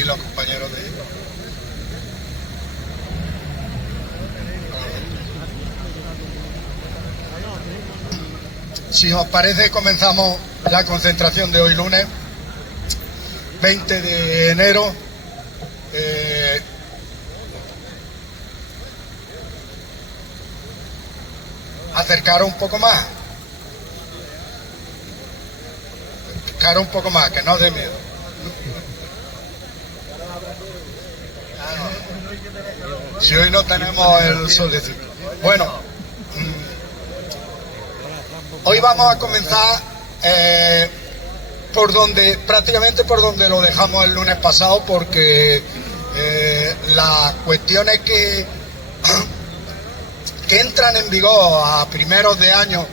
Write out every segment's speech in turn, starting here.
ahí los compañeros de... Si os parece, comenzamos la concentración de hoy lunes, 20 de enero. Acercaros un poco más. Acercaros un poco más, que no os dé miedo. Si hoy no tenemos el solecito. Bueno, hoy vamos a comenzar prácticamente por donde lo dejamos el lunes pasado, porque las cuestiones que entran en vigor a primeros de año,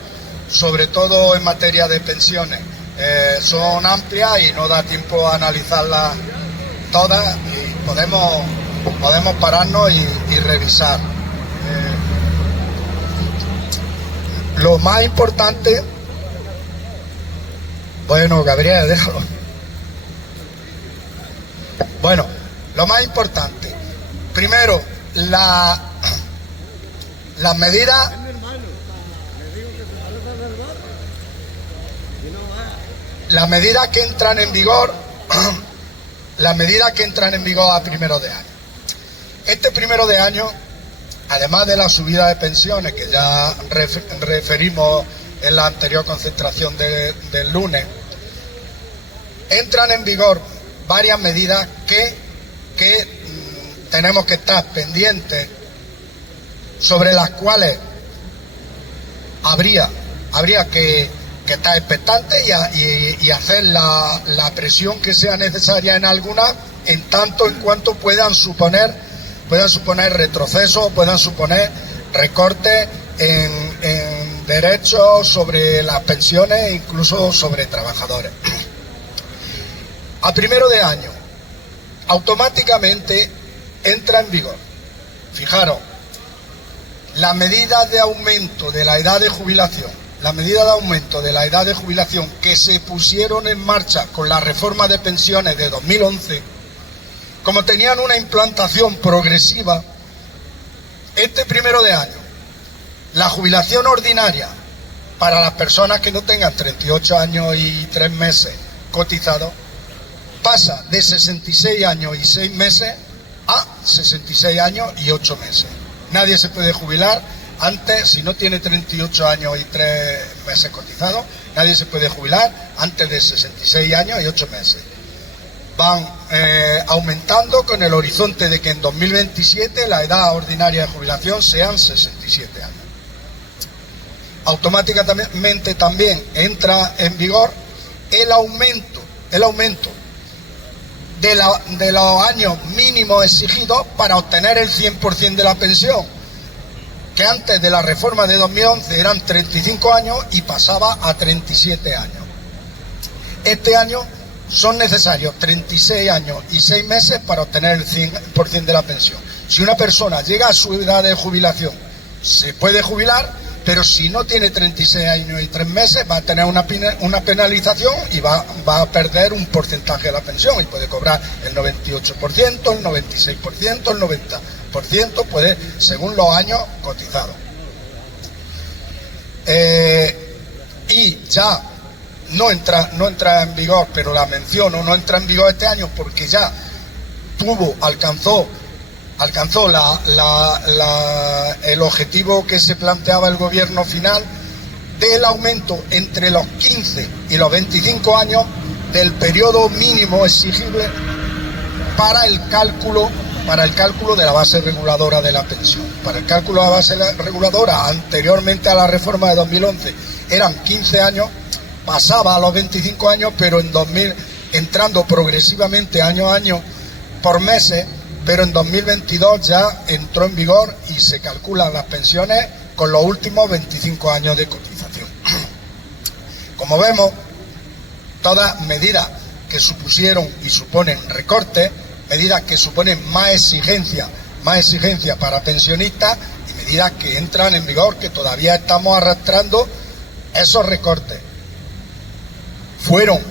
sobre todo en materia de pensiones, son amplias y no da tiempo a analizarlas todas, y podemos pararnos y revisar. Lo más importante, bueno, Gabriel, déjalo. Bueno, lo más importante, primero, las medidas que entran en vigor, las medidas que entran en vigor a primeros de año. Este primero de año, además de la subida de pensiones que ya referimos en la anterior concentración del lunes, entran en vigor varias medidas que tenemos que estar pendientes, sobre las cuales habría que estar expectantes y hacer la presión que sea necesaria en algunas, en tanto en cuanto puedan suponer retrocesos, puedan suponer recortes en derechos sobre las pensiones e incluso sobre trabajadores. A primero de año, automáticamente entra en vigor, fijaros, las medidas de aumento de la edad de jubilación, que se pusieron en marcha con la reforma de pensiones de 2011, como tenían una implantación progresiva, este primero de año, la jubilación ordinaria para las personas que no tengan 38 años y 3 meses cotizados, pasa de 66 años y 6 meses a 66 años y 8 meses. Nadie se puede jubilar antes, si no tiene 38 años y 3 meses cotizados, nadie se puede jubilar antes de 66 años y 8 meses. Van aumentando con el horizonte de que en 2027 la edad ordinaria de jubilación sean 67 años. Automáticamente también entra en vigor el aumento de los años mínimos exigidos para obtener el 100% de la pensión, que antes de la reforma de 2011 eran 35 años y pasaba a 37 años. Este año son necesarios 36 años y 6 meses para obtener el 100% de la pensión. Si una persona llega a su edad de jubilación, se puede jubilar, pero si no tiene 36 años y 3 meses va a tener una penalización y va a perder un porcentaje de la pensión, y puede cobrar el 98%, el 96%, el 90%, puede, según los años cotizados. Y ya no entra en vigor, pero la menciono, no entra en vigor este año porque ya alcanzó el objetivo que se planteaba el gobierno final del aumento entre los 15 y los 25 años del periodo mínimo exigible para el cálculo de la base reguladora de la pensión. Para el cálculo de la base reguladora, anteriormente a la reforma de 2011, eran 15 años, pasaba a los 25 años, pero entrando progresivamente año a año por meses, pero en 2022 ya entró en vigor y se calculan las pensiones con los últimos 25 años de cotización. Como vemos, todas medidas que supusieron y suponen recortes, medidas que suponen más exigencia para pensionistas, y medidas que entran en vigor, que todavía estamos arrastrando esos recortes. Fueron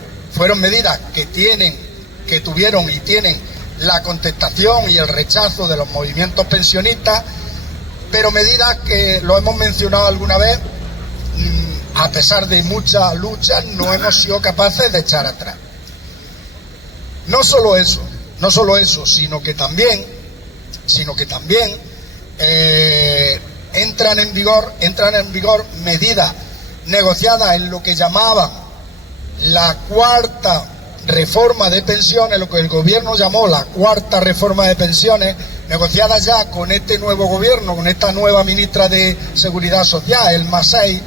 medidas que tuvieron y tienen la contestación y el rechazo de los movimientos pensionistas, pero medidas que, lo hemos mencionado alguna vez, a pesar de muchas luchas, no hemos sido capaces de echar atrás. No solo eso, sino que también entran en vigor medidas negociadas en lo que llamaban la cuarta reforma de pensiones, lo que el gobierno llamó la cuarta reforma de pensiones, negociadas ya con este nuevo gobierno, con esta nueva ministra de Seguridad Social, el Masei,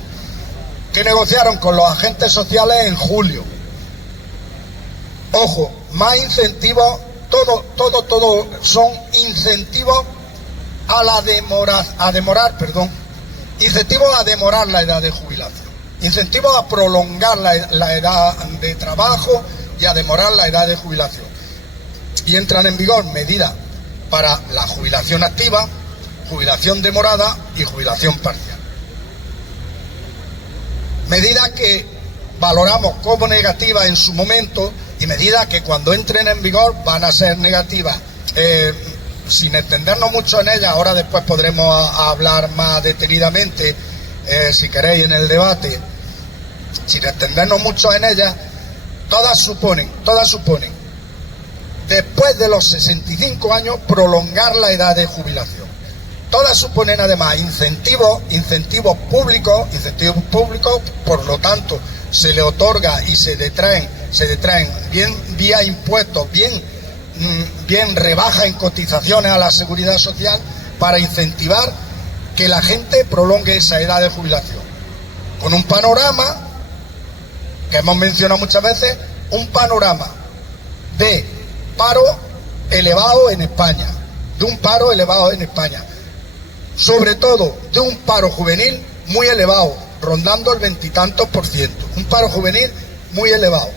que negociaron con los agentes sociales en julio. Ojo, más incentivos, todo son incentivos incentivos a demorar la edad de jubilación, incentivos a prolongar la edad de trabajo y a demorar la edad de jubilación. Y entran en vigor medidas para la jubilación activa, jubilación demorada y jubilación parcial. Medidas que valoramos como negativas en su momento y medidas que cuando entren en vigor van a ser negativas. Sin extendernos mucho en ellas, ahora después podremos hablar más detenidamente, si queréis, en el debate. Sin extendernos mucho en ellas, todas suponen, después de los 65 años, prolongar la edad de jubilación. Todas suponen además incentivos públicos, por lo tanto se le otorga y se detraen bien vía impuestos, bien rebaja en cotizaciones a la seguridad social para incentivar que la gente prolongue esa edad de jubilación. Con un panorama que hemos mencionado muchas veces, un panorama de paro elevado en España, sobre todo de un paro juvenil muy elevado, rondando el 20 y tantos %, un paro juvenil muy elevado.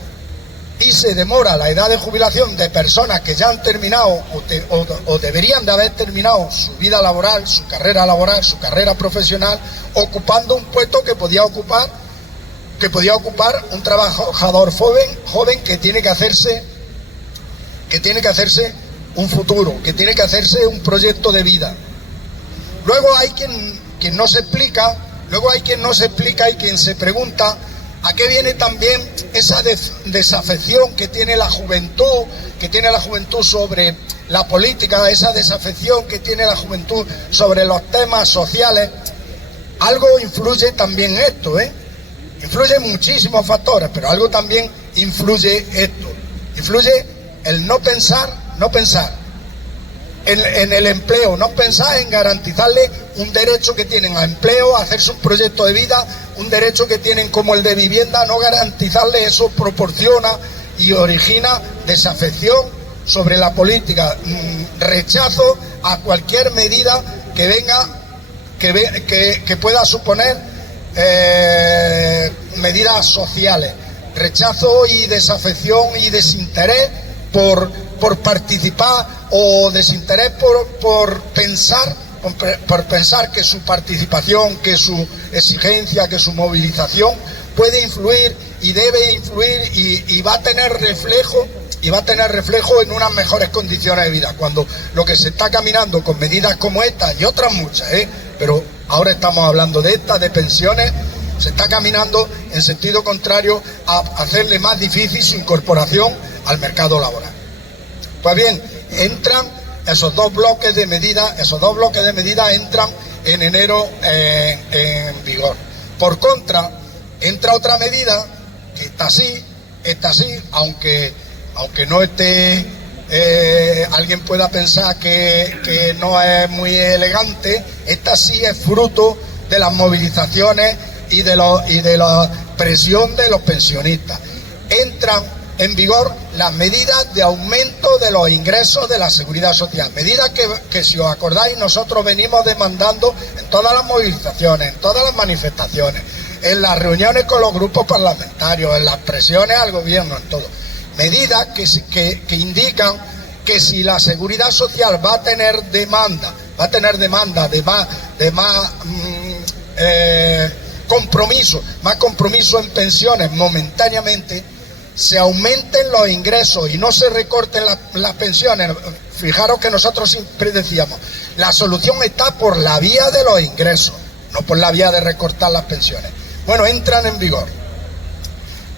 Y se demora la edad de jubilación de personas que ya han terminado o deberían de haber terminado su vida laboral, su carrera profesional, ocupando un puesto que podía ocupar un trabajador joven que tiene que hacerse un futuro, que tiene que hacerse un proyecto de vida. Luego hay quien no se explica y quien se pregunta a qué viene también esa desafección que tiene la juventud sobre la política, esa desafección que tiene la juventud sobre los temas sociales. Algo influye también esto, influyen muchísimos factores, pero algo también influye esto. Influye el no pensar en el empleo, no pensar en garantizarle un derecho que tienen a empleo, a hacerse un proyecto de vida, un derecho que tienen como el de vivienda, no garantizarle eso proporciona y origina desafección sobre la política, rechazo a cualquier medida que venga, que pueda suponer medidas sociales, rechazo y desafección y desinterés por participar o desinterés por pensar que su participación, que su exigencia, que su movilización puede influir y debe influir y va a tener reflejo en unas mejores condiciones de vida, cuando lo que se está caminando con medidas como esta y otras muchas, pero ahora estamos hablando de estas, de pensiones, se está caminando en sentido contrario a hacerle más difícil su incorporación al mercado laboral. Pues bien, entran esos dos bloques de medidas entran en enero en vigor. Por contra, entra otra medida que está así, aunque no esté, alguien pueda pensar que no es muy elegante, esta sí es fruto de las movilizaciones y de la presión de los pensionistas. Entran en vigor las medidas de aumento de los ingresos de la Seguridad Social, medidas que si os acordáis nosotros venimos demandando en todas las movilizaciones, en todas las manifestaciones, en las reuniones con los grupos parlamentarios, en las presiones al gobierno, en todo. Medidas que indican que si la Seguridad Social va a tener demanda de más compromiso en pensiones momentáneamente, se aumenten los ingresos y no se recorten las pensiones. Fijaros que nosotros siempre decíamos, la solución está por la vía de los ingresos, no por la vía de recortar las pensiones. Bueno, entran en vigor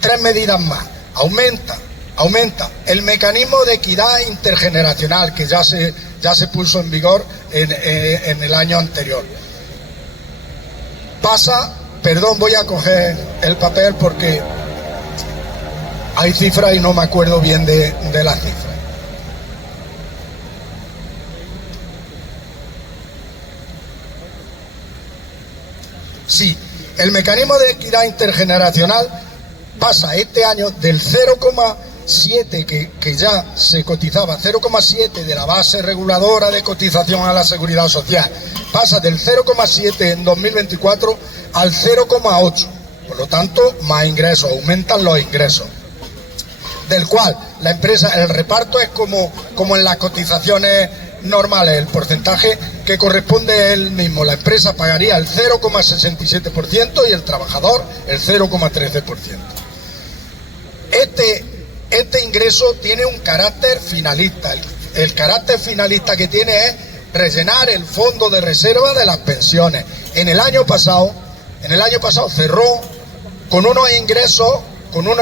3 medidas más. Aumenta el mecanismo de equidad intergeneracional que ya se puso en vigor en el año anterior. Perdón, voy a coger el papel porque hay cifras y no me acuerdo bien de las cifras. Sí, el mecanismo de equidad intergeneracional pasa este año del 0,7 que ya se cotizaba, 0,7 de la base reguladora de cotización a la Seguridad Social, pasa del 0,7 en 2024 al 0,8. Por lo tanto, más ingresos, aumentan los ingresos. Del cual la empresa, el reparto es como en las cotizaciones normales, el porcentaje que corresponde es el mismo. La empresa pagaría el 0,67% y el trabajador el 0,13%. Este ingreso tiene un carácter finalista. El carácter finalista que tiene es rellenar el fondo de reserva de las pensiones. En el año pasado cerró con unos ingresos, con un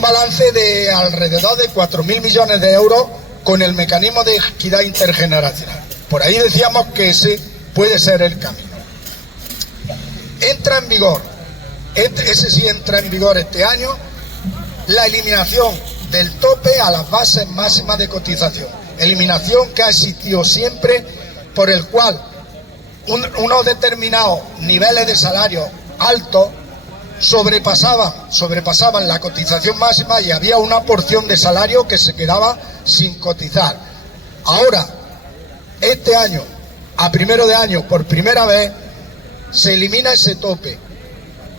balance de alrededor de 4.000 millones de euros con el mecanismo de equidad intergeneracional. Por ahí decíamos que ese puede ser el camino. Entra en vigor, ese sí entra en vigor este año, la eliminación del tope a las bases máximas de cotización. Eliminación que ha existido siempre, por el cual unos determinados niveles de salario altos sobrepasaban la cotización máxima y había una porción de salario que se quedaba sin cotizar. Ahora, este año, a primero de año, por primera vez, se elimina ese tope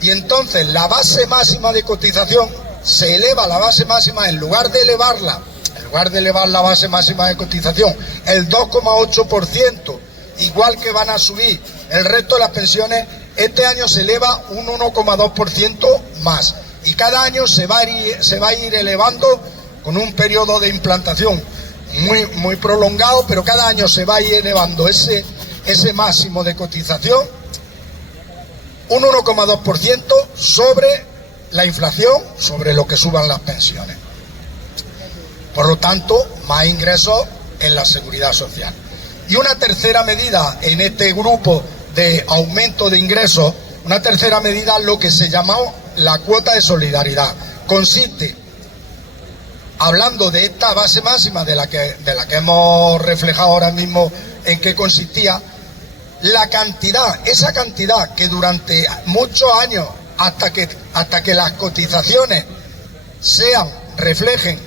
y entonces la base máxima de cotización se eleva, la base máxima, en lugar de elevar la base máxima de cotización el 2,8%, igual que van a subir el resto de las pensiones, este año se eleva un 1,2% más y cada año se va a ir elevando con un periodo de implantación muy prolongado, pero cada año se va a ir elevando ese máximo de cotización un 1,2% sobre la inflación, sobre lo que suban las pensiones. Por lo tanto, más ingresos en la seguridad social. Y una tercera medida en este grupo de aumento de ingresos, una tercera medida, lo que se llamó la cuota de solidaridad. Consiste, hablando de esta base máxima de la que hemos reflejado ahora mismo en qué consistía, esa cantidad que durante muchos años, hasta que las cotizaciones reflejen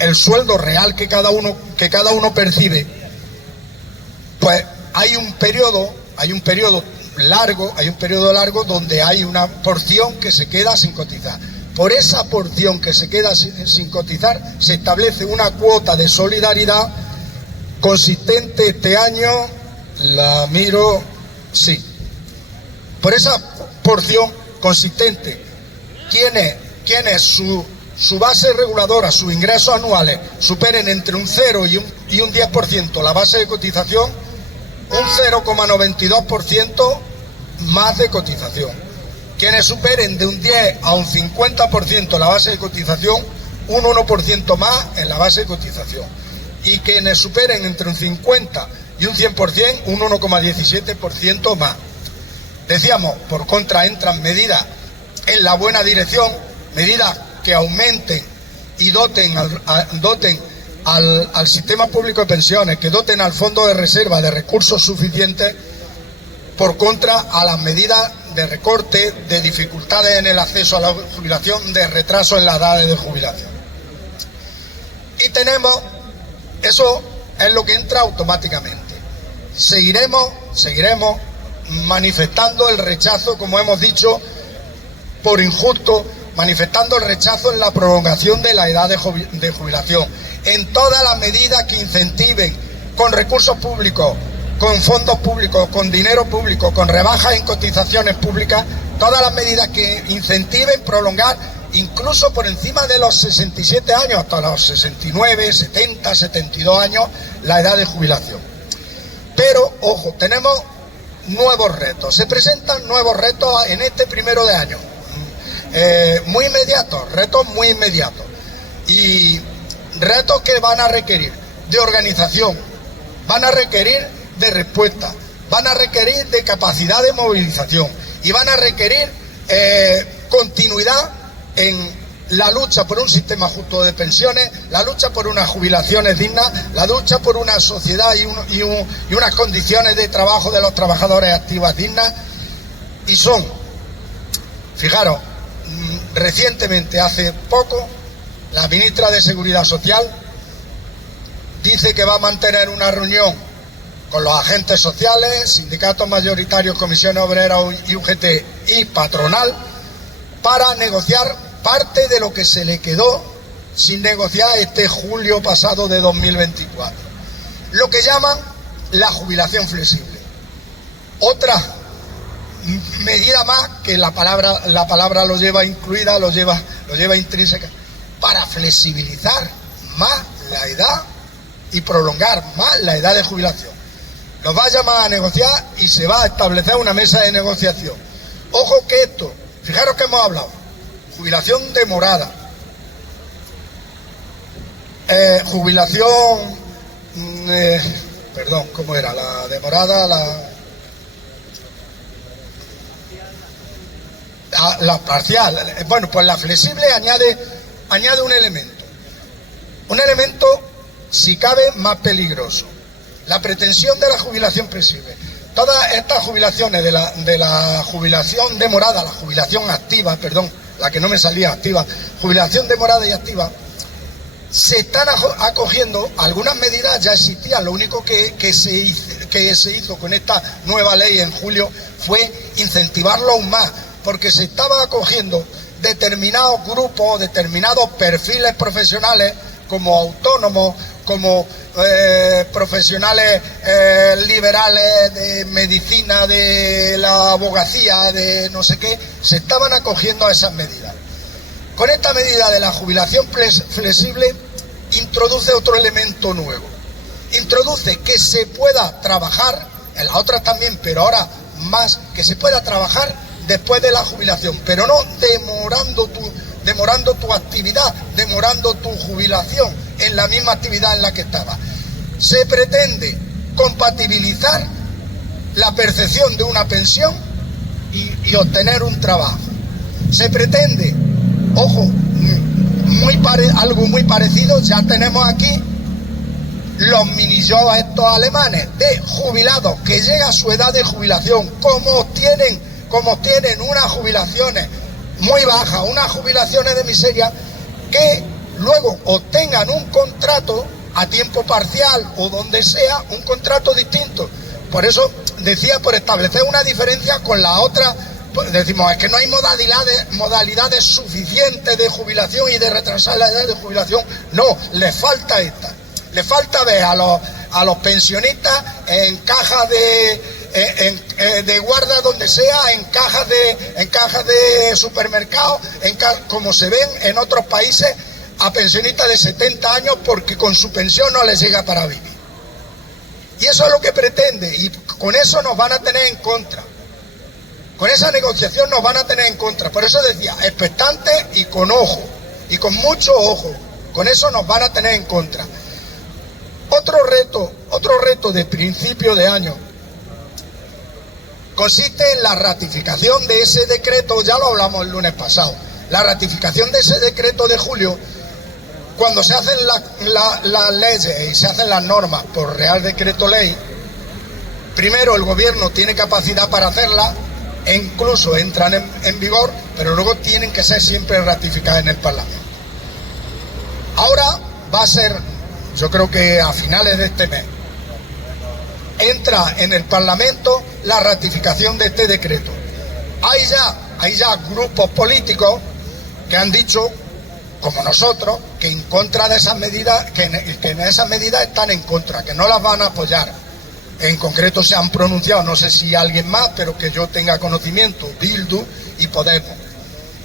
el sueldo real que cada uno percibe, pues hay un periodo largo donde hay una porción que se queda sin cotizar. Por esa porción que se queda sin cotizar se establece una cuota de solidaridad consistente este año, la miro, sí. Por esa porción consistente, quienes su base reguladora, sus ingresos anuales superen entre un 0 y un 10% la base de cotización, un 0,92% más de cotización. Quienes superen de un 10 a un 50% la base de cotización, un 1% más en la base de cotización. Y quienes superen entre un 50 y un 100%, un 1,17% más. Decíamos, por contra, entran medidas en la buena dirección, medidas que aumenten y doten al sistema público de pensiones, que doten al fondo de reserva de recursos suficientes, por contra a las medidas de recorte, de dificultades en el acceso a la jubilación, de retraso en las edades de jubilación. Y eso es lo que entra automáticamente. Seguiremos manifestando el rechazo, como hemos dicho, por injusto, manifestando el rechazo en la prolongación de la edad de jubilación, en todas las medidas que incentiven con recursos públicos, con fondos públicos, con dinero público, con rebajas en cotizaciones públicas, todas las medidas que incentiven prolongar incluso por encima de los 67 años, hasta los 69, 70, 72 años, la edad de jubilación. Pero, ojo, tenemos nuevos retos, se presentan nuevos retos en este primero de año, muy inmediatos, retos muy inmediatos, y retos que van a requerir de organización, van a requerir de respuesta, van a requerir de capacidad de movilización y van a requerir continuidad en la lucha por un sistema justo de pensiones, la lucha por unas jubilaciones dignas, la lucha por una sociedad y unas condiciones de trabajo de los trabajadores activas dignas. Y son, fijaros, recientemente, hace poco, la ministra de Seguridad Social dice que va a mantener una reunión con los agentes sociales, sindicatos mayoritarios, comisiones obreras y UGT y patronal, para negociar parte de lo que se le quedó sin negociar este julio pasado de 2024. Lo que llaman la jubilación flexible. Otra medida más que la palabra lo lleva incluida, lo lleva intrínseca, para flexibilizar más la edad y prolongar más la edad de jubilación. Nos va a llamar a negociar y se va a establecer una mesa de negociación. Ojo que esto, fijaros que hemos hablado, jubilación demorada, jubilación, perdón, ¿cómo era? La demorada, la parcial. Bueno, pues la flexible añade un elemento, si cabe, más peligroso. La pretensión de la jubilación flexible. Todas estas jubilaciones de la jubilación demorada, la jubilación activa, perdón, la que no me salía activa, jubilación demorada y activa, se están acogiendo, algunas medidas ya existían, lo único que se hizo con esta nueva ley en julio fue incentivarlo aún más, porque se estaba acogiendo determinados grupos, determinados perfiles profesionales, como autónomos, como profesionales liberales de medicina, de la abogacía, de no sé qué, se estaban acogiendo a esas medidas. Con esta medida de la jubilación flexible introduce otro elemento nuevo. Introduce que se pueda trabajar, en las otras también, pero ahora más, que se pueda trabajar después de la jubilación, pero no demorando tu actividad, demorando tu jubilación en la misma actividad en la que estaba. Se pretende compatibilizar la percepción de una pensión y obtener un trabajo. Se pretende, ojo, algo muy parecido, ya tenemos aquí los mini-jobs estos alemanes de jubilados que llega a su edad de jubilación, como obtienen unas jubilaciones muy bajas, unas jubilaciones de miseria, que luego obtengan un contrato a tiempo parcial o donde sea, un contrato distinto. Por eso decía, por establecer una diferencia con la otra, pues decimos, es que no hay modalidades suficientes de jubilación y de retrasar la edad de jubilación. No, le falta esta. Le falta ver a los pensionistas en cajas de guarda donde sea, en cajas de supermercados, como se ven en otros países, a pensionistas de 70 años porque con su pensión no les llega para vivir. Y eso es lo que pretende, y con eso nos van a tener en contra. Con esa negociación nos van a tener en contra. Por eso decía, expectante y con ojo, y con mucho ojo. Con eso nos van a tener en contra. Otro reto de principio de año consiste en la ratificación de ese decreto, ya lo hablamos el lunes pasado, la ratificación de ese decreto de julio. Cuando se hacen las leyes y se hacen las normas por Real Decreto Ley, primero el gobierno tiene capacidad para hacerlas e incluso entran en vigor, pero luego tienen que ser siempre ratificadas en el Parlamento. Ahora va a ser, yo creo que a finales de este mes, entra en el Parlamento la ratificación de este decreto. Hay ya grupos políticos que han dicho, como nosotros, que en contra de esas medidas, que en esas medidas están en contra, que no las van a apoyar. En concreto se han pronunciado, no sé si alguien más, pero que yo tenga conocimiento, Bildu y Podemos.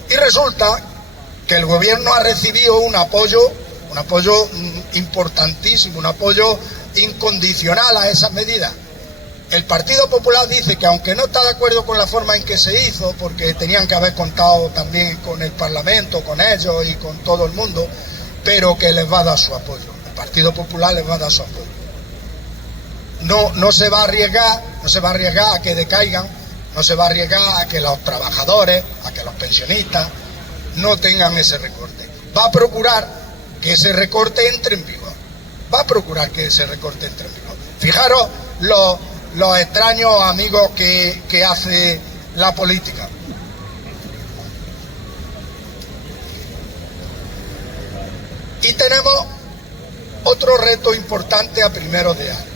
Y resulta que el gobierno ha recibido un apoyo importantísimo, un apoyo incondicional a esas medidas. El Partido Popular dice que aunque no está de acuerdo con la forma en que se hizo, porque tenían que haber contado también con el Parlamento, con ellos y con todo el mundo, pero que les va a dar su apoyo. El Partido Popular les va a dar su apoyo. No se va a arriesgar a que decaigan, no se va a arriesgar a que los trabajadores, a que los pensionistas no tengan ese recorte. Va a procurar que ese recorte entre en vigor. Fijaros los extraños amigos que hace la política. Y tenemos otro reto importante a primeros de año.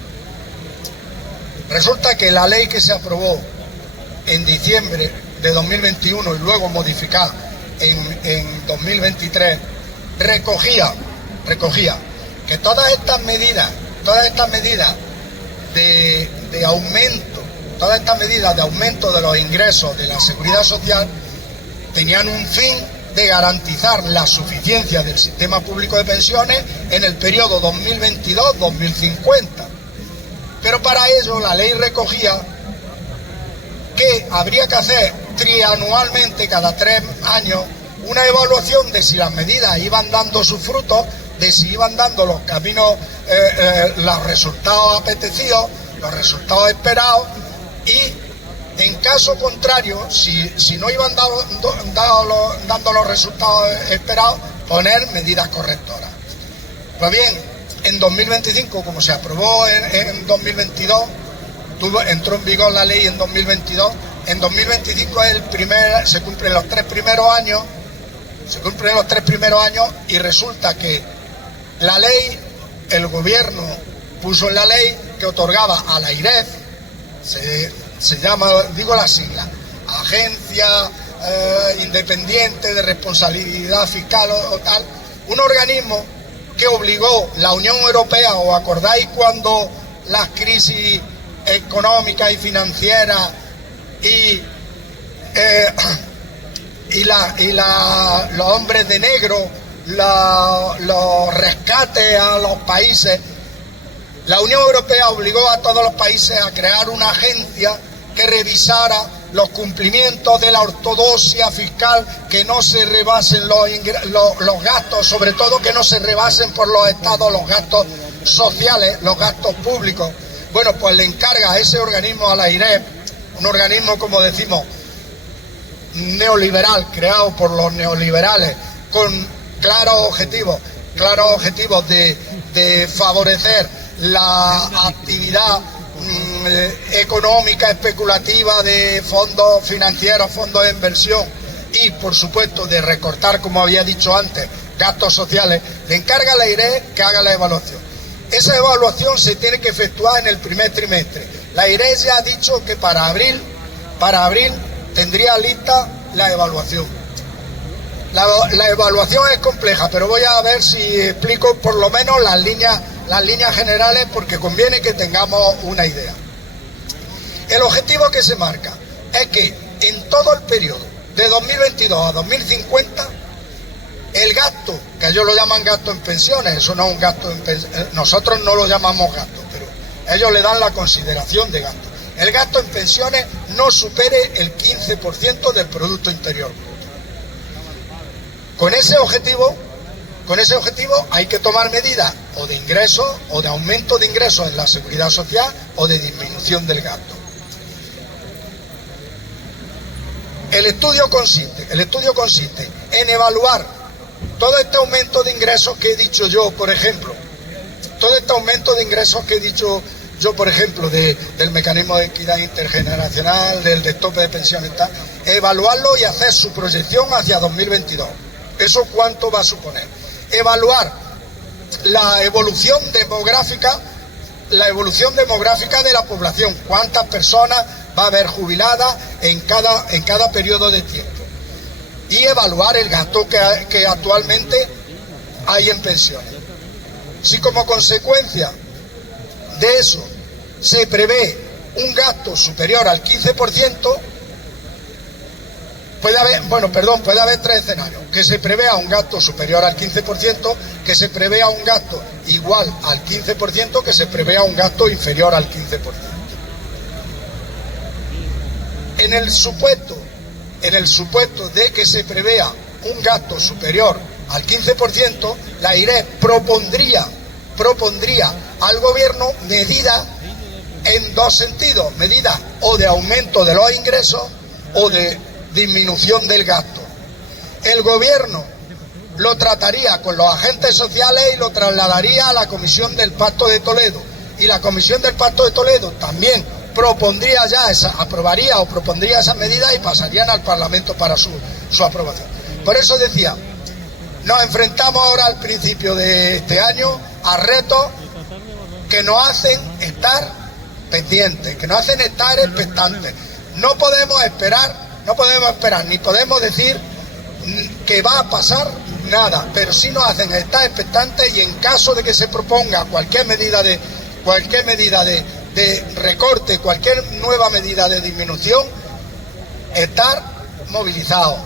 Resulta que la ley que se aprobó en diciembre de 2021 y luego modificada en 2023 recogía que todas estas medidas de aumento de los ingresos de la Seguridad Social tenían un fin de garantizar la suficiencia del sistema público de pensiones en el periodo 2022-2050. Pero para ello la ley recogía que habría que hacer trianualmente, cada 3 años, una evaluación de si las medidas iban dando sus frutos, de si iban dando los caminos, los resultados apetecidos, los resultados esperados, y en caso contrario, si no iban dando los resultados esperados, poner medidas correctoras. Pues bien, en 2025, como se aprobó en 2022, entró en vigor la ley en 2022, en 2025 se cumplen los 3 primeros años, y resulta que la ley, el gobierno puso en la ley que otorgaba a la AIREF, se llama, digo la sigla, Agencia Independiente de Responsabilidad Fiscal o tal, un organismo que obligó la Unión Europea. ¿Os acordáis cuando las crisis económicas y financieras los hombres de negro, los rescates a los países? La Unión Europea obligó a todos los países a crear una agencia que revisara los cumplimientos de la ortodoxia fiscal, que no se rebasen los gastos, sobre todo que no se rebasen por los estados los gastos sociales, los gastos públicos. Bueno, pues le encarga a ese organismo, a la AIREF, un organismo, como decimos, neoliberal, creado por los neoliberales, con claros objetivos de favorecer la actividad económica especulativa de fondos financieros, fondos de inversión, y por supuesto de recortar, como había dicho antes, gastos sociales. Le encarga a la AIREF que haga la evaluación. Esa evaluación se tiene que efectuar en el primer trimestre. La AIREF ya ha dicho que para abril tendría lista la evaluación. La evaluación es compleja, pero voy a ver si explico por lo menos las líneas generales, porque conviene que tengamos una idea. El objetivo que se marca es que en todo el periodo de 2022 a 2050, el gasto, que ellos lo llaman gasto en pensiones, eso no es un gasto en pensiones, nosotros no lo llamamos gasto, pero ellos le dan la consideración de gasto. El gasto en pensiones no supere el 15% del Producto Interior Bruto. Con ese objetivo hay que tomar medidas o de ingresos, o de aumento de ingresos en la seguridad social, o de disminución del gasto. El estudio consiste en evaluar todo este aumento de ingresos que he dicho yo, por ejemplo, del mecanismo de equidad intergeneracional, del tope de pensiones, evaluarlo y hacer su proyección hacia 2022. ¿Eso cuánto va a suponer? Evaluar la evolución demográfica de la población, cuántas personas va a haber jubiladas en cada periodo de tiempo, y evaluar el gasto que actualmente hay en pensiones. Si como consecuencia de eso se prevé un gasto superior al 15%, puede haber tres escenarios: que se prevea un gasto superior al 15%, que se prevea un gasto igual al 15%, que se prevea un gasto inferior al 15%. En el supuesto de que se prevea un gasto superior al 15%, la AIRE propondría al gobierno medidas en dos sentidos: medidas o de aumento de los ingresos o de disminución del gasto. El gobierno lo trataría con los agentes sociales y lo trasladaría a la Comisión del Pacto de Toledo, y la Comisión del Pacto de Toledo también aprobaría o propondría esas medidas y pasarían al Parlamento para su aprobación. Por eso decía, nos enfrentamos ahora al principio de este año a retos que nos hacen estar pendientes, que nos hacen estar expectantes. No podemos esperar, ni podemos decir que va a pasar nada, pero sí nos hacen estar expectantes, y en caso de que se proponga cualquier medida de recorte, cualquier nueva medida de disminución, estar movilizados,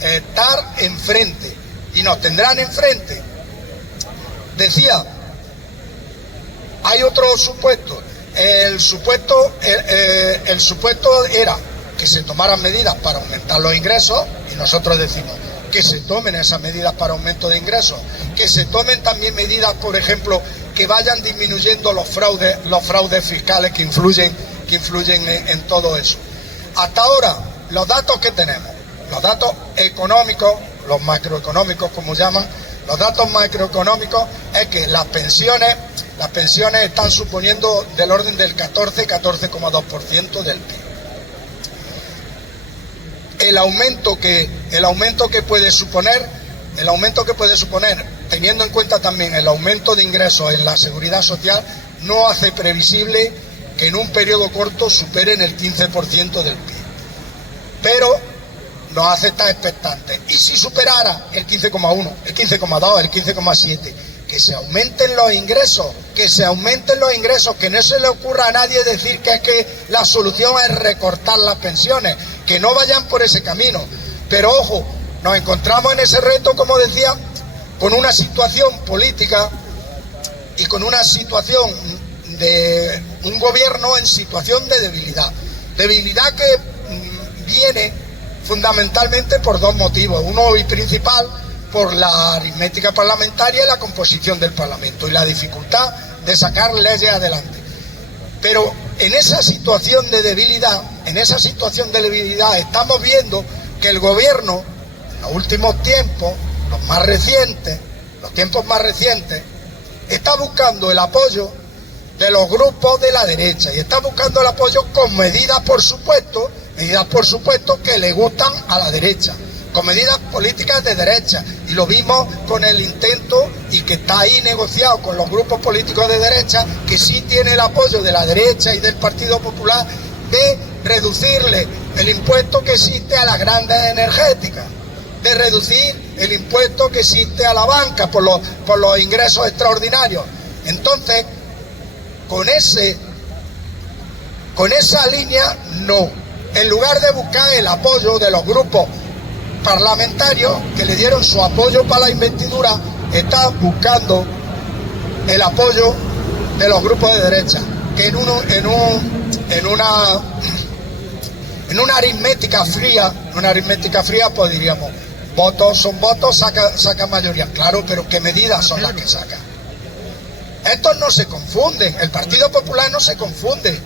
estar enfrente, y nos tendrán enfrente. Decía, hay otro supuesto. El supuesto era que se tomaran medidas para aumentar los ingresos, y nosotros decimos que se tomen esas medidas para aumento de ingresos, que se tomen también medidas, por ejemplo, que vayan disminuyendo los fraudes fiscales que influyen en todo eso. Hasta ahora, los datos que tenemos, los datos económicos, los macroeconómicos como llaman, los datos macroeconómicos es que las pensiones están suponiendo del orden del 14,2% del PIB. El aumento que puede suponer, teniendo en cuenta también el aumento de ingresos en la seguridad social, no hace previsible que en un periodo corto superen el 15% del PIB. Pero nos hace estar expectantes. Y si superara el 15,1, el 15,2, el 15,7, que se aumenten los ingresos, que no se le ocurra a nadie decir que es que la solución es recortar las pensiones, que no vayan por ese camino. Pero ojo, nos encontramos en ese reto, como decía, con una situación política y con una situación de un gobierno en situación de debilidad que viene fundamentalmente por dos motivos. Uno y principal, por la aritmética parlamentaria y la composición del Parlamento y la dificultad de sacar leyes adelante. Pero en esa situación de debilidad, estamos viendo que el gobierno, en los últimos tiempos, los tiempos más recientes, está buscando el apoyo de los grupos de la derecha, y está buscando el apoyo con medidas, por supuesto, que le gustan a la derecha, con medidas políticas de derecha, y lo vimos con el intento, y que está ahí negociado con los grupos políticos de derecha, que sí tiene el apoyo de la derecha y del Partido Popular, de reducirle el impuesto que existe a las grandes energéticas, de reducir el impuesto que existe a la banca por los ingresos extraordinarios. Entonces, con esa línea, no. En lugar de buscar el apoyo de los grupos parlamentarios que le dieron su apoyo para la investidura, está buscando el apoyo de los grupos de derecha, que en una aritmética fría, pues diríamos, votos son votos, saca mayoría. Claro, pero ¿qué medidas son las que saca? Estos no se confunden, el Partido Popular no se confunde,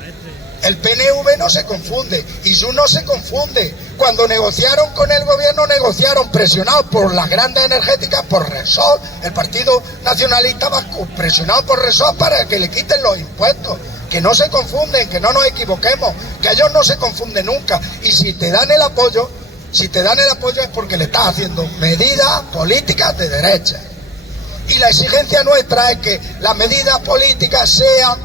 el PNV no se confunde, y Junts no se confunde. Cuando negociaron con el gobierno, negociaron presionados por las grandes energéticas, por Repsol, el Partido Nacionalista Vasco, presionado por Repsol para que le quiten los impuestos. Que no se confunden, que no nos equivoquemos, que ellos no se confunden nunca. Y si te dan el apoyo es porque le estás haciendo medidas políticas de derecha. Y la exigencia nuestra es que las medidas políticas sean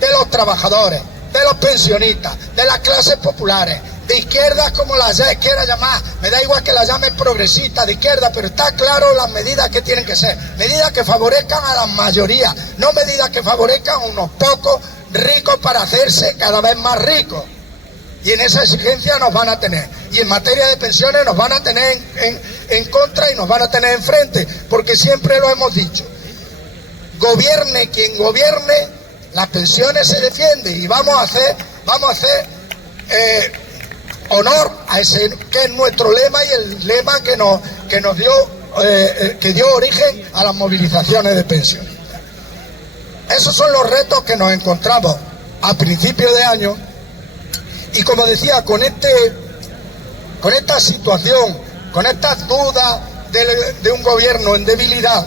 de los trabajadores, de los pensionistas, de las clases populares, de izquierdas como las quieras llamar, me da igual que las llames progresistas, de izquierda, pero está claro las medidas que tienen que ser, medidas que favorezcan a la mayoría, no medidas que favorezcan a unos pocos, ricos para hacerse cada vez más ricos. Y en esa exigencia nos van a tener. Y en materia de pensiones nos van a tener en contra y nos van a tener enfrente. Porque siempre lo hemos dicho. Gobierne quien gobierne, las pensiones se defienden. Y vamos a hacer honor a ese que es nuestro lema y el lema que nos dio, que dio origen a las movilizaciones de pensiones. Esos son los retos que nos encontramos a principios de año. Y como decía, con esta situación, con estas dudas de un gobierno en debilidad,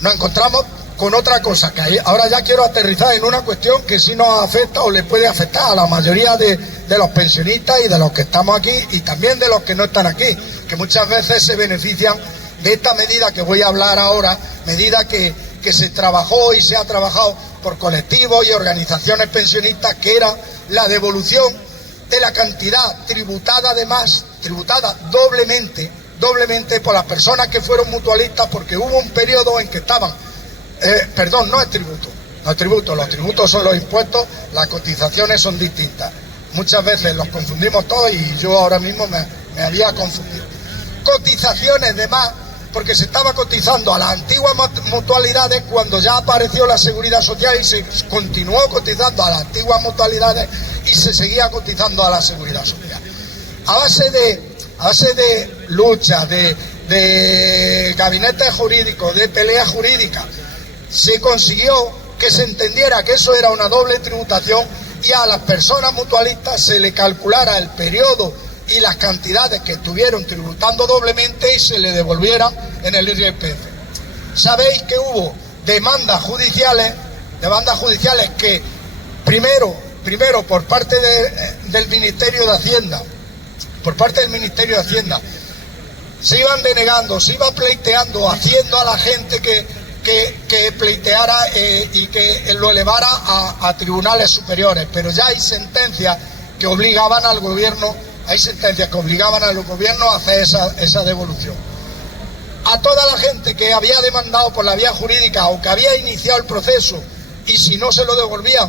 nos encontramos con otra cosa, que ahora ya quiero aterrizar en una cuestión que sí nos afecta o le puede afectar a la mayoría de los pensionistas y de los que estamos aquí y también de los que no están aquí, que muchas veces se benefician de esta medida que voy a hablar ahora, medida que se trabajó y se ha trabajado por colectivos y organizaciones pensionistas, que era la devolución de la cantidad tributada, además, tributada doblemente por las personas que fueron mutualistas, porque hubo un periodo en que estaban, no es tributo, los tributos son los impuestos, las cotizaciones son distintas. Muchas veces los confundimos todos y yo ahora mismo me había confundido. Cotizaciones de más, porque se estaba cotizando a las antiguas mutualidades cuando ya apareció la Seguridad Social y se continuó cotizando a las antiguas mutualidades y se seguía cotizando a la Seguridad Social. A base de lucha, de gabinetes jurídicos, de peleas jurídicas, se consiguió que se entendiera que eso era una doble tributación y a las personas mutualistas se le calculara el periodo y las cantidades que estuvieron tributando doblemente y se le devolvieran en el IRPF. Sabéis que hubo demandas judiciales que primero por parte del Ministerio de Hacienda, se iban denegando, se iba pleiteando, haciendo a la gente que pleiteara y que lo elevara a tribunales superiores, pero ya hay sentencias que obligaban al gobierno a hacer esa devolución. A toda la gente que había demandado por la vía jurídica o que había iniciado el proceso y si no se lo devolvían,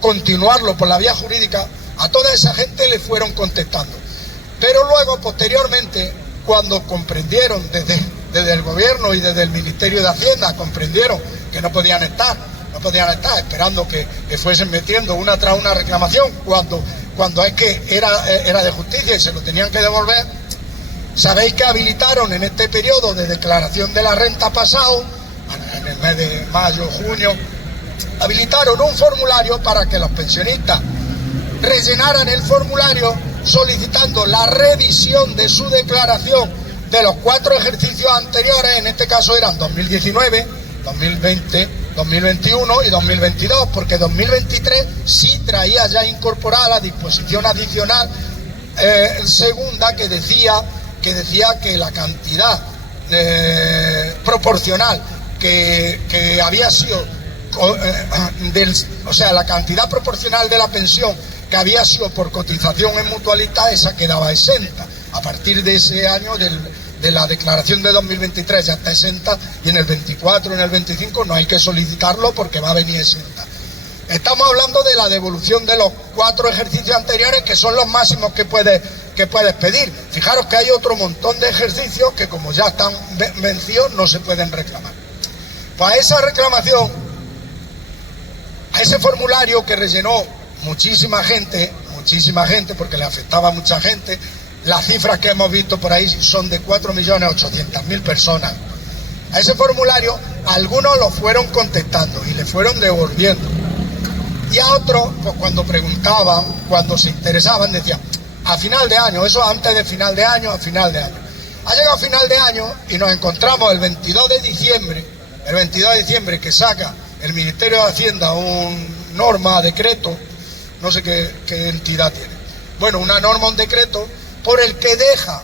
continuarlo por la vía jurídica, a toda esa gente le fueron contestando. Pero luego, posteriormente, cuando comprendieron desde el gobierno y desde el Ministerio de Hacienda, comprendieron que no podían estar esperando que fuesen metiendo una tras una reclamación cuando es que era de justicia y se lo tenían que devolver. Sabéis que habilitaron en este periodo de declaración de la renta pasado, en el mes de mayo, junio, habilitaron un formulario para que los pensionistas rellenaran el formulario solicitando la revisión de su declaración de los 4 ejercicios anteriores, en este caso eran 2019, 2020, 2021 y 2022, porque 2023 sí traía ya incorporada la disposición adicional segunda que decía que la cantidad proporcional que había sido, la cantidad proporcional de la pensión que había sido por cotización en mutualista, esa quedaba exenta. A partir de ese año de la declaración de 2023 ya está exenta y en el 24, en el 25 no hay que solicitarlo porque va a venir exenta. Estamos hablando de la devolución de los 4 ejercicios anteriores, que son los máximos que puedes pedir. Fijaros que hay otro montón de ejercicios que, como ya están vencidos, no se pueden reclamar. Pues a esa reclamación, a ese formulario que rellenó muchísima gente, porque le afectaba a mucha gente, las cifras que hemos visto por ahí son de 4.800.000 personas. A ese formulario algunos lo fueron contestando y le fueron devolviendo. Y a otros, pues cuando preguntaban, cuando se interesaban, decían, a final de año, eso antes de final de año, a final de año. Ha llegado final de año y nos encontramos el 22 de diciembre que saca el Ministerio de Hacienda un norma, decreto, no sé qué entidad tiene. Bueno, una norma, un decreto, por el que deja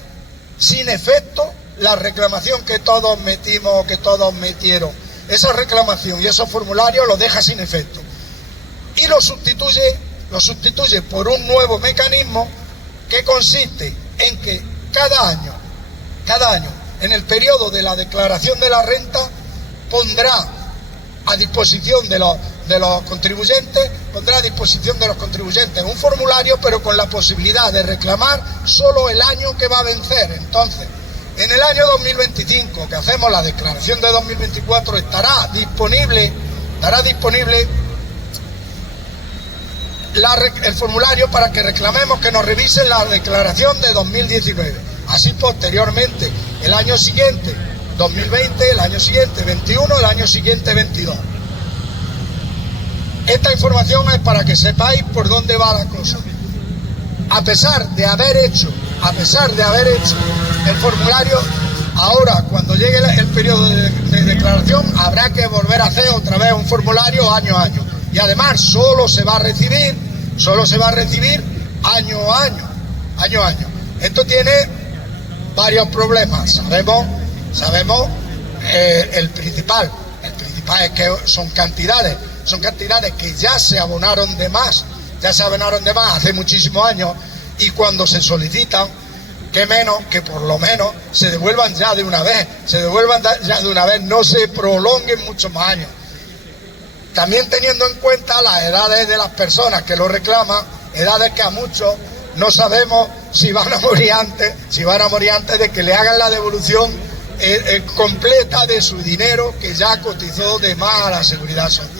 sin efecto la reclamación que todos metimos, que todos metieron. Esa reclamación y esos formularios los deja sin efecto. Y lo sustituye por un nuevo mecanismo que consiste en que cada año, en el periodo de la declaración de la renta, pondrá a disposición de de los contribuyentes, pondrá a disposición de los contribuyentes un formulario, pero con la posibilidad de reclamar solo el año que va a vencer. Entonces, en el año 2025, que hacemos la declaración de 2024, estará disponible el formulario para que reclamemos que nos revisen la declaración de 2019. Así posteriormente, el año siguiente, 2020, el año siguiente, 21, el año siguiente, 22. Esta información es para que sepáis por dónde va la cosa. A pesar de haber hecho el formulario, ahora cuando llegue el periodo de declaración habrá que volver a hacer otra vez un formulario año a año. Y además solo se va a recibir año a año. Esto tiene varios problemas. Sabemos el principal es que son cantidades que ya se abonaron de más hace muchísimos años, y cuando se solicitan, qué menos que por lo menos se devuelvan ya de una vez, no se prolonguen muchos más años. También teniendo en cuenta las edades de las personas que lo reclaman, edades que a muchos no sabemos si van a morir antes de que le hagan la devolución completa de su dinero que ya cotizó de más a la Seguridad Social.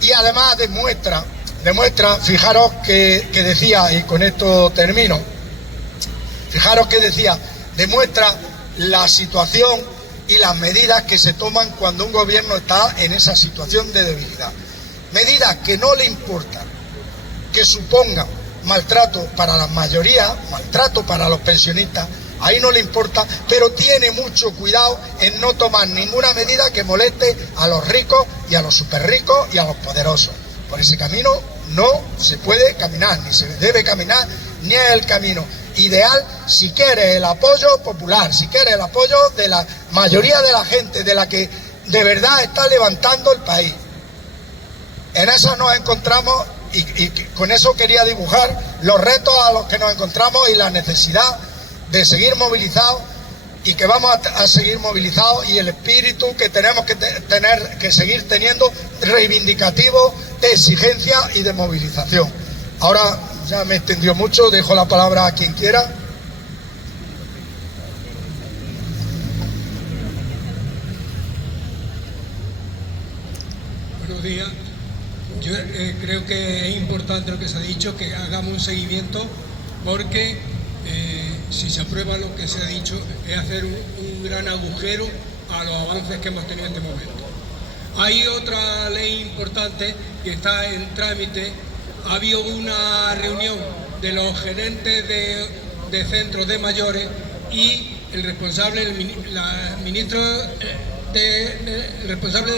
Y además demuestra, fijaros que decía, y con esto termino, demuestra la situación y las medidas que se toman cuando un gobierno está en esa situación de debilidad. Medidas que no le importan, que supongan maltrato para la mayoría, maltrato para los pensionistas, ahí no le importa, pero tiene mucho cuidado en no tomar ninguna medida que moleste a los ricos y a los superricos y a los poderosos. Por ese camino no se puede caminar, ni se debe caminar, ni es el camino ideal si quiere el apoyo popular, si quiere el apoyo de la mayoría de la gente, de la que de verdad está levantando el país. En eso nos encontramos y con eso quería dibujar los retos a los que nos encontramos y la necesidad de seguir movilizados, y que vamos a seguir movilizados, y el espíritu que tenemos que seguir teniendo, reivindicativo, de exigencia y de movilización. Ahora ya me extendió mucho, dejo la palabra a quien quiera. Buenos días. Yo creo que es importante lo que se ha dicho, que hagamos un seguimiento, porque si se aprueba lo que se ha dicho, es hacer un gran agujero a los avances que hemos tenido en este momento. Hay otra ley importante que está en trámite. Ha habido una reunión de los gerentes de centros de mayores, y el responsable del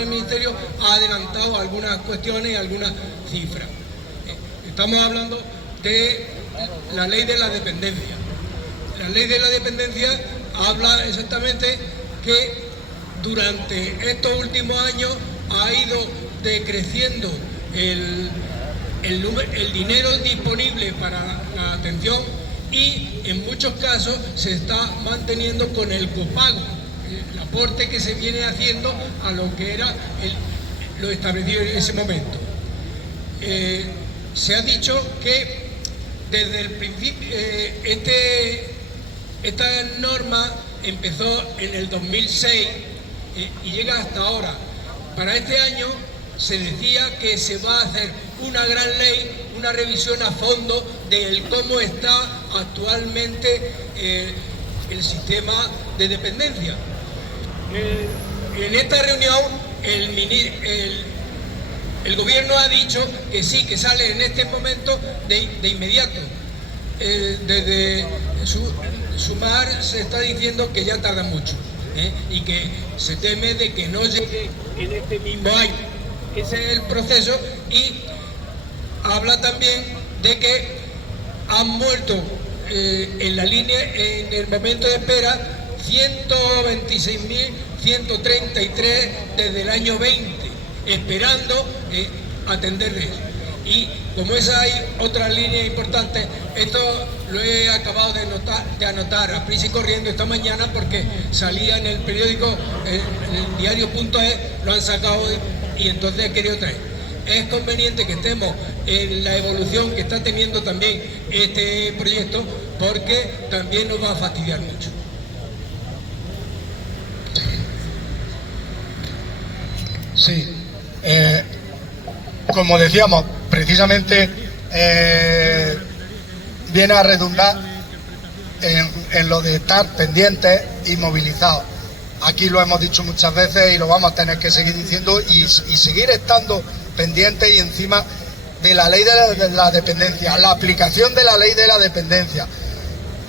ministerio ha adelantado algunas cuestiones y algunas cifras. Estamos hablando de la ley de la dependencia. La ley de la dependencia habla exactamente que durante estos últimos años ha ido decreciendo el dinero disponible para la atención, y en muchos casos se está manteniendo con el copago, el aporte que se viene haciendo a lo que era lo establecido en ese momento. Se ha dicho que desde el principio esta norma empezó en el 2006 y llega hasta ahora. Para este año se decía que se va a hacer una gran ley, una revisión a fondo de cómo está actualmente el sistema de dependencia. En esta reunión el gobierno ha dicho que sí, que sale en este momento de inmediato. Desde Sumar se está diciendo que ya tarda mucho, y que se teme de que no llegue en este mismo año. Ese es el proceso, y habla también de que han muerto en la línea, en el momento de espera, 126.133 desde el año 20, esperando atenderles. Y como esa hay otra línea importante, esto lo he acabado de anotar a prisa y corriendo esta mañana, porque salía en el periódico, en el diario.es, lo han sacado y entonces he querido traer. Es conveniente que estemos en la evolución que está teniendo también este proyecto, porque también nos va a fastidiar mucho. Sí, como decíamos, precisamente viene a redundar en lo de estar pendientes y movilizados. Aquí lo hemos dicho muchas veces y lo vamos a tener que seguir diciendo y seguir estando pendientes y encima de la ley de la dependencia, la aplicación de la ley de la dependencia,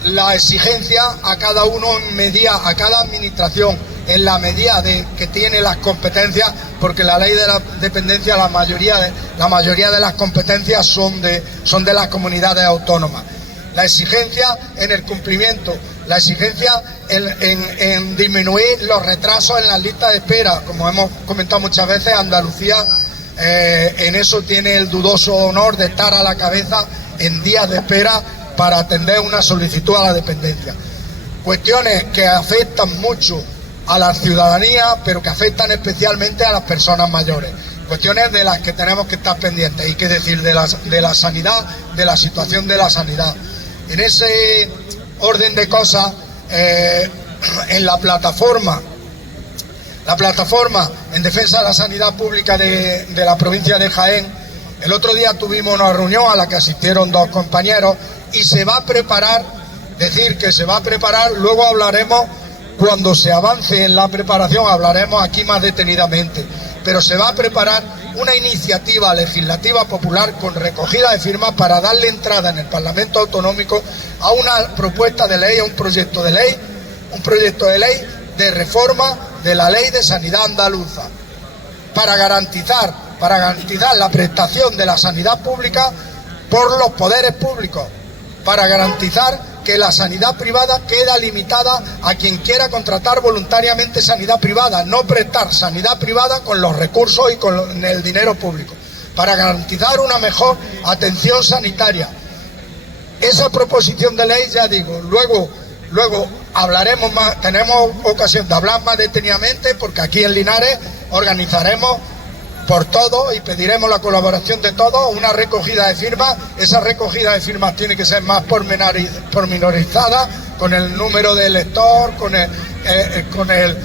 la exigencia a cada uno en medida, a cada administración, en la medida de que tiene las competencias, porque la ley de la dependencia, la mayoría de las competencias son de las comunidades autónomas. La exigencia en el cumplimiento, la exigencia en disminuir los retrasos en las listas de espera, como hemos comentado muchas veces, Andalucía en eso tiene el dudoso honor de estar a la cabeza en días de espera para atender una solicitud a la dependencia. Cuestiones que afectan mucho a la ciudadanía, pero que afectan especialmente a las personas mayores. Cuestiones de las que tenemos que estar pendientes. Y qué decir de la sanidad, de la situación de la sanidad. En ese orden de cosas, en la plataforma en defensa de la sanidad pública de la provincia de Jaén, el otro día tuvimos una reunión a la que asistieron 2 compañeros y se va a preparar, luego hablaremos, cuando se avance en la preparación hablaremos aquí más detenidamente, pero se va a preparar una iniciativa legislativa popular con recogida de firmas para darle entrada en el Parlamento Autonómico a una propuesta de ley, a un proyecto de ley de reforma de la Ley de Sanidad Andaluza, para garantizar la prestación de la sanidad pública por los poderes públicos, para garantizar que la sanidad privada queda limitada a quien quiera contratar voluntariamente sanidad privada, no prestar sanidad privada con los recursos y con el dinero público, para garantizar una mejor atención sanitaria. Esa proposición de ley, ya digo, luego hablaremos más, tenemos ocasión de hablar más detenidamente, porque aquí en Linares organizaremos por todo y pediremos la colaboración de todos una recogida de firmas. Esa recogida de firmas tiene que ser más pormenorizada, con el número de elector, con el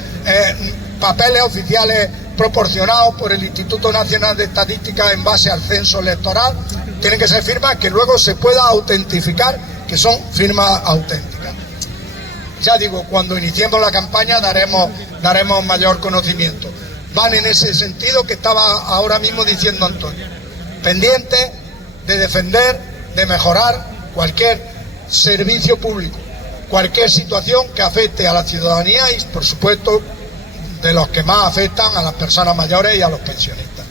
papeles oficiales proporcionados por el Instituto Nacional de Estadística en base al censo electoral. Tienen que ser firmas que luego se pueda autentificar que son firmas auténticas. Ya digo, cuando iniciemos la campaña daremos mayor conocimiento. Van en ese sentido que estaba ahora mismo diciendo Antonio, pendiente de defender, de mejorar cualquier servicio público, cualquier situación que afecte a la ciudadanía y, por supuesto, de los que más afectan a las personas mayores y a los pensionistas.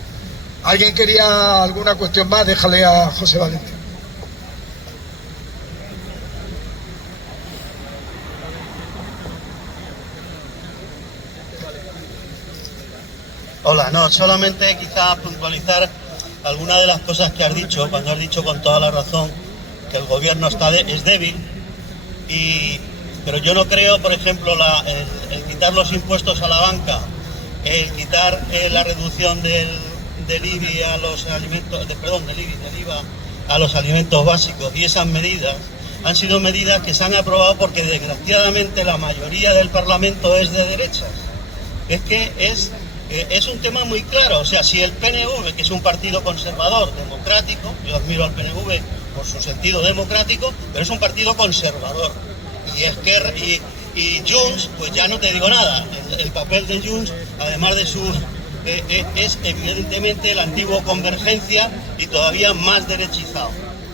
¿Alguien quería alguna cuestión más? Déjale a José Valentín. Hola, no, solamente quizás puntualizar algunas de las cosas que has dicho, cuando has dicho con toda la razón que el gobierno es débil, pero yo no creo, por ejemplo, el quitar los impuestos a la banca, el quitar la reducción del IBI a los alimentos, del IVA a los alimentos básicos, y esas medidas han sido medidas que se han aprobado porque desgraciadamente la mayoría del Parlamento es de derechas. Es que es un tema muy claro. O sea, si el PNV, que es un partido conservador, democrático, yo admiro al PNV por su sentido democrático, pero es un partido conservador, y Junts, pues ya no te digo nada. El papel de Junts, además de es evidentemente el antiguo Convergencia, y todavía más derechizado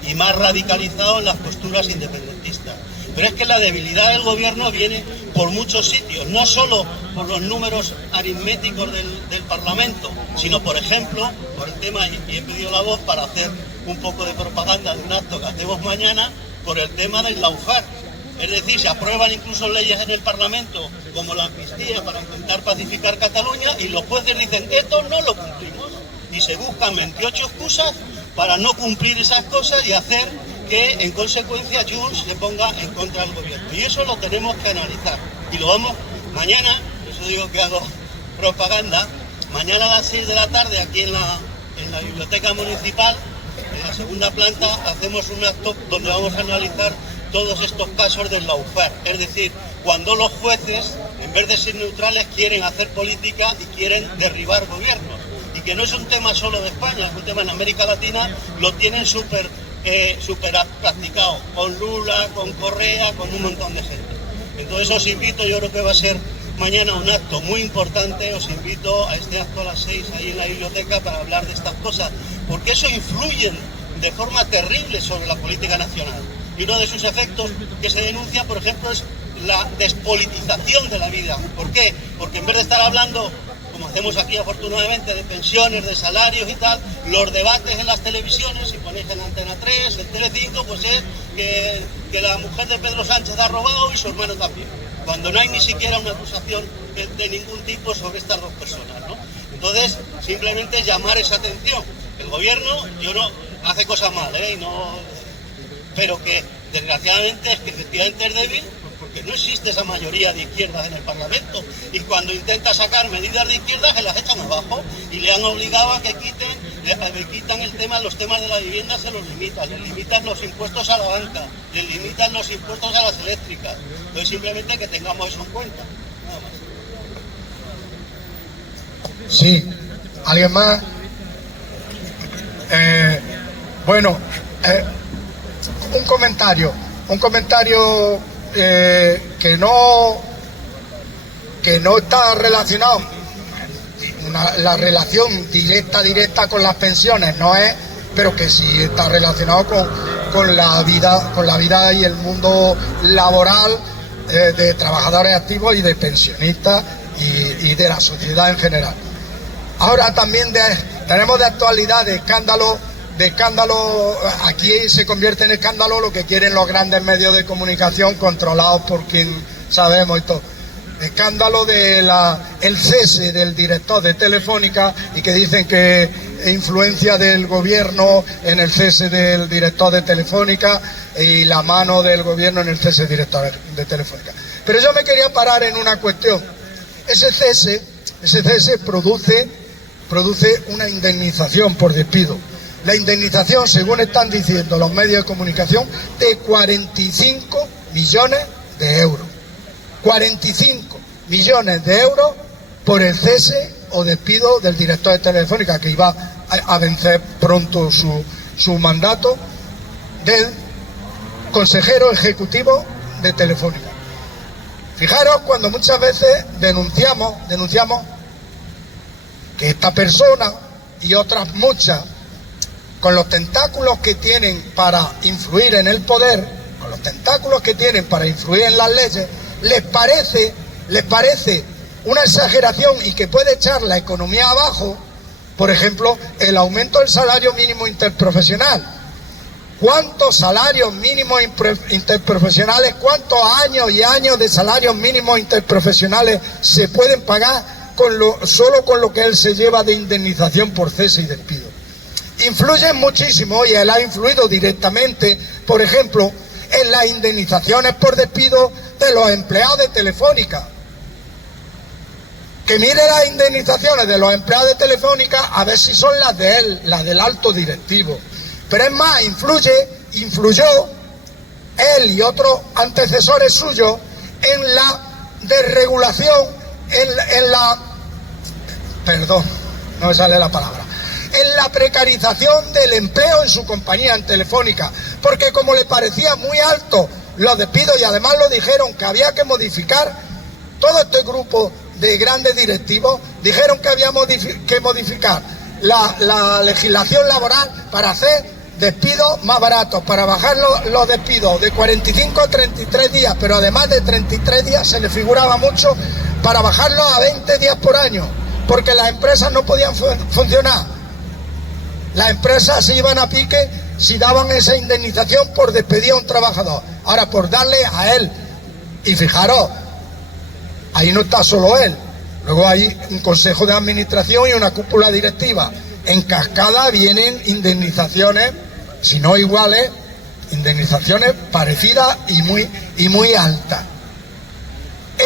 y más radicalizado en las posturas independentistas. Pero es que la debilidad del gobierno viene por muchos sitios, no solo por los números aritméticos del Parlamento, sino, por ejemplo, por el tema, y he pedido la voz para hacer un poco de propaganda de un acto que hacemos mañana, por el tema del lawfare. Es decir, se aprueban incluso leyes en el Parlamento, como la amnistía para intentar pacificar Cataluña, y los jueces dicen, esto no lo cumplimos. Y se buscan 28 excusas para no cumplir esas cosas y hacer que en consecuencia Junts se ponga en contra del gobierno. Y eso lo tenemos que analizar. Y lo vamos mañana, por eso digo que hago propaganda, Mañana a las 6 de la tarde, aquí en la Biblioteca Municipal, en la segunda planta, hacemos un acto donde vamos a analizar todos estos casos del lawfare. Es decir, cuando los jueces, en vez de ser neutrales, quieren hacer política y quieren derribar gobiernos. Y que no es un tema solo de España, es un tema en América Latina, lo tienen súper practicado, con Lula, con Correa, con un montón de gente. Entonces os invito, yo creo que va a ser mañana un acto muy importante, os invito a este acto a las 6 ahí en la biblioteca para hablar de estas cosas, porque eso influye de forma terrible sobre la política nacional. Y uno de sus efectos que se denuncia, por ejemplo, es la despolitización de la vida. ¿Por qué? Porque en vez de estar hablando, como hacemos aquí afortunadamente, de pensiones, de salarios y tal, los debates en las televisiones, si ponéis en Antena 3, en Telecinco, pues es que la mujer de Pedro Sánchez ha robado y su hermano también, cuando no hay ni siquiera una acusación de ningún tipo sobre estas dos personas, ¿no? Entonces, simplemente llamar esa atención. El gobierno, hace cosas mal, pero que desgraciadamente es que efectivamente es débil, porque no existe esa mayoría de izquierdas en el Parlamento, y cuando intenta sacar medidas de izquierdas se las echan abajo y le han obligado a que le quitan los temas de la vivienda, se los limitan, le limitan los impuestos a la banca, le limitan los impuestos a las eléctricas. Entonces simplemente que tengamos eso en cuenta, nada más. Sí, ¿alguien más? Un comentario que no está relacionado, la relación directa con las pensiones no es, pero que sí está relacionado con la vida y el mundo laboral de trabajadores activos y de pensionistas y de la sociedad en general. Ahora también tenemos de actualidad de escándalo, aquí se convierte en escándalo lo que quieren los grandes medios de comunicación controlados por quien sabemos y todo. Escándalo el cese del director de Telefónica, y que dicen que influencia del gobierno en el cese del director de Telefónica y la mano del gobierno en el cese del director de Telefónica. Pero yo me quería parar en una cuestión. Ese cese produce una indemnización por despido. La indemnización, según están diciendo los medios de comunicación, de 45 millones de euros. 45 millones de euros por el cese o despido del director de Telefónica, que iba a vencer pronto su mandato, del consejero ejecutivo de Telefónica. Fijaros, cuando muchas veces denunciamos que esta persona y otras muchas, con los tentáculos que tienen para influir en el poder, con los tentáculos que tienen para influir en las leyes, les parece una exageración y que puede echar la economía abajo, por ejemplo, el aumento del salario mínimo interprofesional. ¿Cuántos salarios mínimos interprofesionales, cuántos años y años de salarios mínimos interprofesionales se pueden pagar solo con lo que él se lleva de indemnización por cese y despido? Influyen muchísimo, y él ha influido directamente, por ejemplo, en las indemnizaciones por despido de los empleados de Telefónica. Que mire las indemnizaciones de los empleados de Telefónica a ver si son las de él, las del alto directivo. Pero es más, influyó él y otros antecesores suyos en la desregulación, en la precarización del empleo en su compañía, en Telefónica, porque como le parecía muy alto los despidos, y además lo dijeron que había que modificar, todo este grupo de grandes directivos dijeron que había que modificar la legislación laboral para hacer despidos más baratos, para bajar los despidos de 45 a 33 días, pero además de 33 días se le figuraba mucho, para bajarlos a 20 días por año, porque las empresas no podían funcionar. Las empresas se iban a pique si daban esa indemnización por despedir a un trabajador. Ahora, por darle a él, y fijaros, ahí no está solo él, luego hay un consejo de administración y una cúpula directiva. En cascada vienen indemnizaciones, si no iguales, indemnizaciones parecidas y muy altas.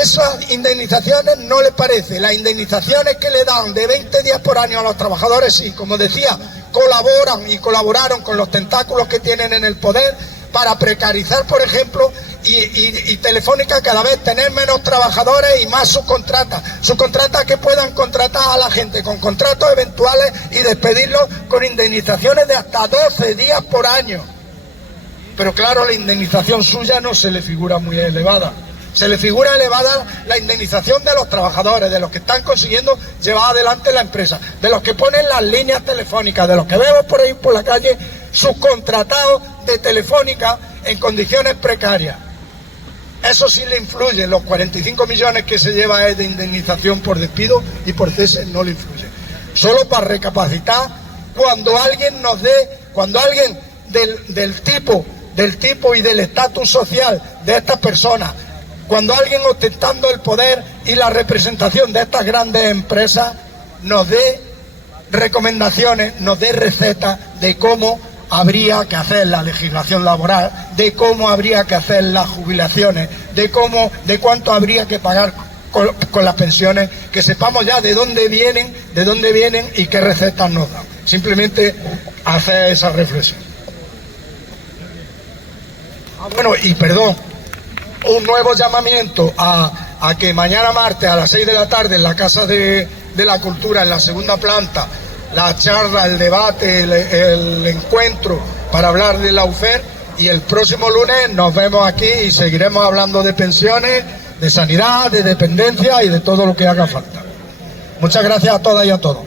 esas indemnizaciones no les parece. Las indemnizaciones que le dan de 20 días por año a los trabajadores, sí, como decía, colaboran y colaboraron con los tentáculos que tienen en el poder para precarizar, por ejemplo, y Telefónica cada vez tener menos trabajadores y más subcontratas que puedan contratar a la gente con contratos eventuales y despedirlos con indemnizaciones de hasta 12 días por año. Pero claro, la indemnización suya no se le figura muy elevada. Se le figura elevada la indemnización de los trabajadores, de los que están consiguiendo llevar adelante la empresa, de los que ponen las líneas telefónicas, de los que vemos por ahí por la calle subcontratados de Telefónica en condiciones precarias. Eso sí le influye, los 45 millones que se lleva de indemnización por despido y por cese no le influye. Solo para recapacitar, cuando alguien nos dé, cuando alguien del tipo y del estatus social de estas personas, cuando alguien ostentando el poder y la representación de estas grandes empresas nos dé recomendaciones, nos dé recetas de cómo habría que hacer la legislación laboral, de cómo habría que hacer las jubilaciones, de cuánto habría que pagar con las pensiones, que sepamos ya de dónde vienen y qué recetas nos dan. Simplemente hacer esa reflexión. Bueno, y perdón, un nuevo llamamiento a que mañana martes a las 6 de la tarde en la Casa de la Cultura, en la segunda planta, la charla, el debate, el encuentro para hablar de la UFER, y el próximo lunes nos vemos aquí y seguiremos hablando de pensiones, de sanidad, de dependencia y de todo lo que haga falta. Muchas gracias a todas y a todos.